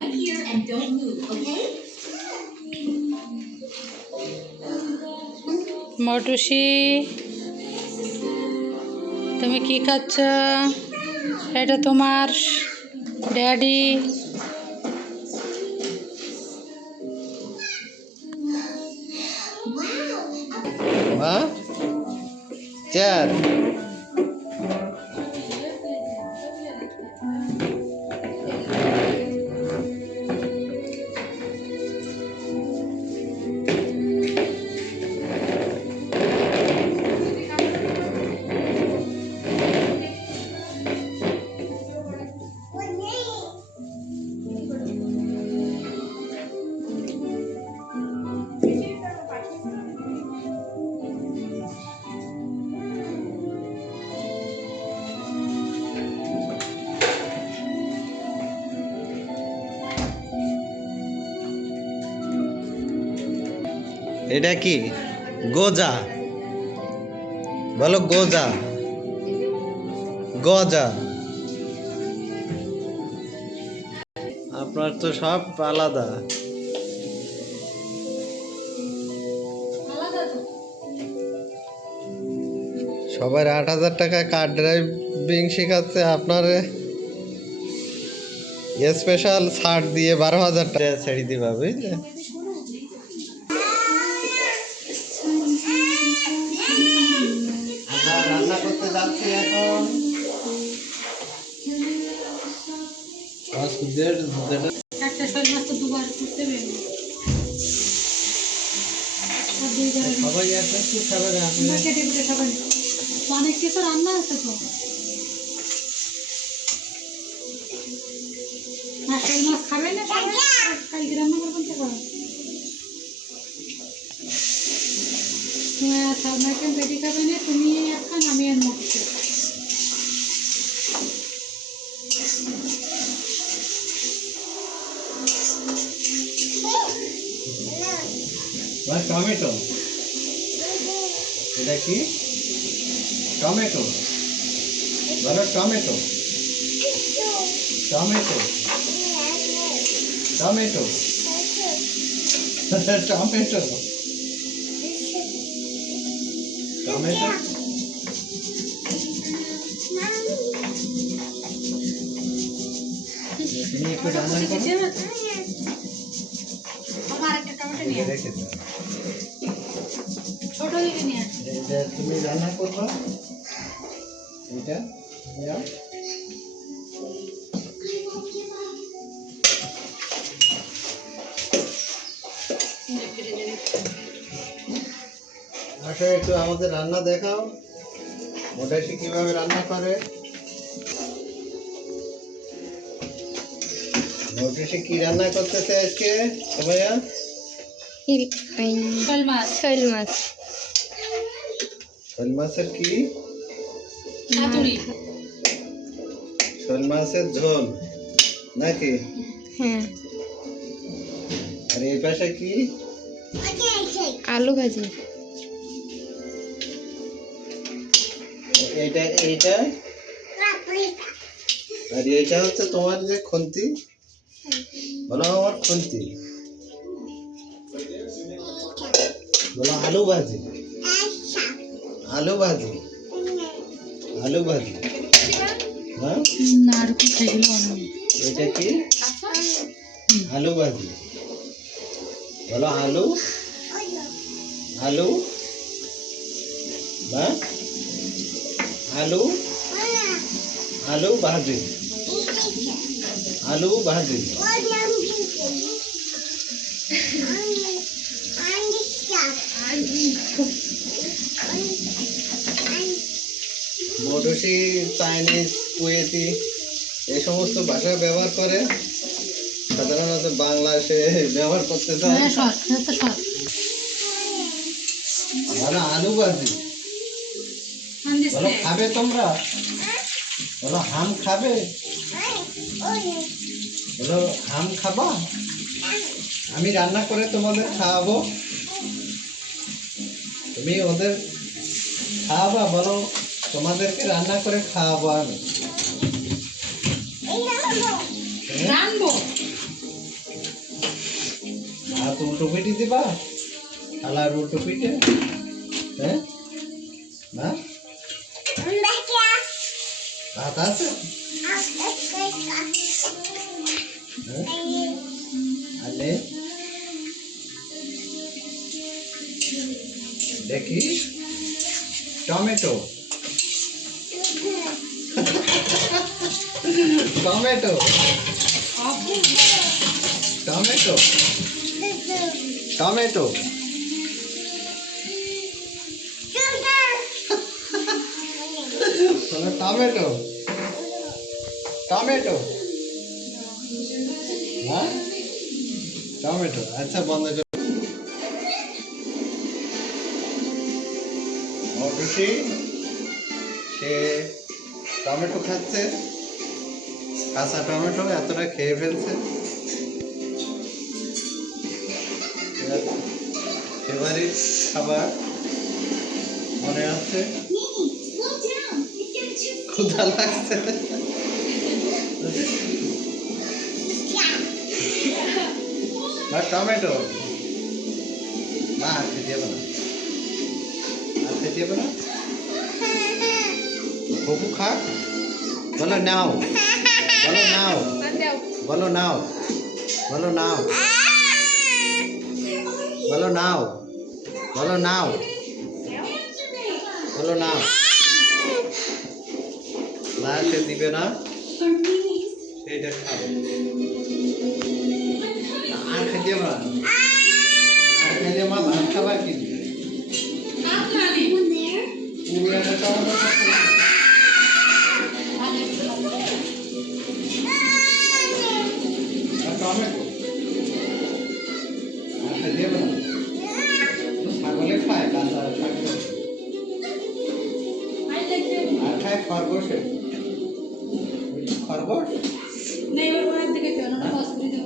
here and don't move, okay? মটুসি তুমি কি খাচ্ছ? এটা তোমার ড্যাডি। চার এটা কি? গোজা। বলো গোজা। গজা। আপনার তো সব আলাদা। সবার আট হাজার টাকা কার ড্রাইভিং শেখাচ্ছে আপনার? স্পেশাল ছাড় দিয়ে বারো হাজার টাকা ছেড়ে দিবা বুঝলে? যাচ্ছি এখন। একটা শোল মাছ তো দুবার করতে পারবে সবাই একটা কি খাবার আপনি? আমরা কেটে কুটে সবাই। অনেক কিছু রান্না আছে তো? আর শোল মাছ খাবে না সবাই? কালকে রান্না করবেন তো খাবে তোমার সামনে বেটি খাবে না, তুমি এক খান আমি আর মাছ বা টমেটো। এটা কি? টমেটো। বলো tomato. Tomato. Tomato. Tomato. Tomato তুমি একটু রান্না করো আমার একটা টমেটো নিয়ে আয়। রেখে দাও ছোট দিকে নিয়ে আয়। এটা তুমি রান্না করবা এটা নাও। আসো একটু আমাদের রান্না দেখাও। মোটাসি কীভাবে রান্না করে। মোটাসি কি রান্না করতেছে আজকে? ভাইয়া শোল মাছ। শৈল মাছ। শোল মাছের কি? শোল মাছের ঝোল নাকি? হ্যাঁ। আর এই পাশে কি? আলু ভাজি। এইটা এইটা? আর এইটা হচ্ছে তোমার যে খুন্তি? বলো আমার খুন্তি। বলো আলু ভাজি। আলু ভাজি। আলু ভাজি। হ্যাঁ? এটা কি? আলু ভাজি। বলো আলু। আলু। বা আলু? আলু ভাজি আলু ভাজি মটসি চাইনিজ কুয়েতি এই সমস্ত ভাষা ব্যবহার করে সাধারণত বাংলা সে ব্যবহার করতে চায়। হ্যাঁ আলু ভাজি বলো খাবে তোমরা? বলো হাম খাবে? বলো হাম খাবা? আমি রান্না করে তোমাদের খাওয়াবো। তুমি ওদের খাওয়াবা বলো তোমাদেরকে রান্না করে খাওয়াবো আমি? রানবো। উল্টো পিটি দিবা? শালার উল্টো পিঠে? হ্যাঁ? না? ভাত আছে? আলে। দেখি tomato. Tomato. Tomato. Tomato. Tomato. Tomato? হ্যাঁ? টমেটো। আচ্ছা বন্ধ করো অটুসি সে টমেটো খাচ্ছে। কাঁচা টমেটো এতটা খেয়ে ফেলছে। ফেভারিট খাবার মনে আছে? ক্ষুধা লাগছে। টমেটো? না আর খেতে হবে না। আর খেতে হবে না? হবু খা বলো নাও। বলো নাও। বলো নাও। বলো নাও। বলো নাও। বলো নাও। বলো নাও। না সে দিবে না। সেইটা খাব। আর খেতে ভালো খায় কাঁচা আর খায় খরগোশে খরগোশ না এবার থেকে কেন